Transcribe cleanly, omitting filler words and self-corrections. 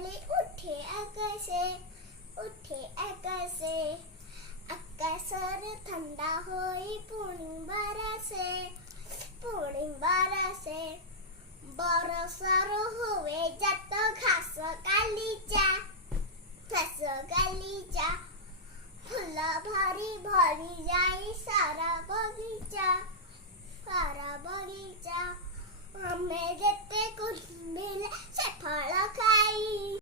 ବିଜୁଳି ଉଠେ ଆକାଶେ ଆକାଶରେ ଥଣ୍ଡା ହୋଇ ପୁଣି ବରସର ହୁଏ ଜାତ ଘାସ କାଲି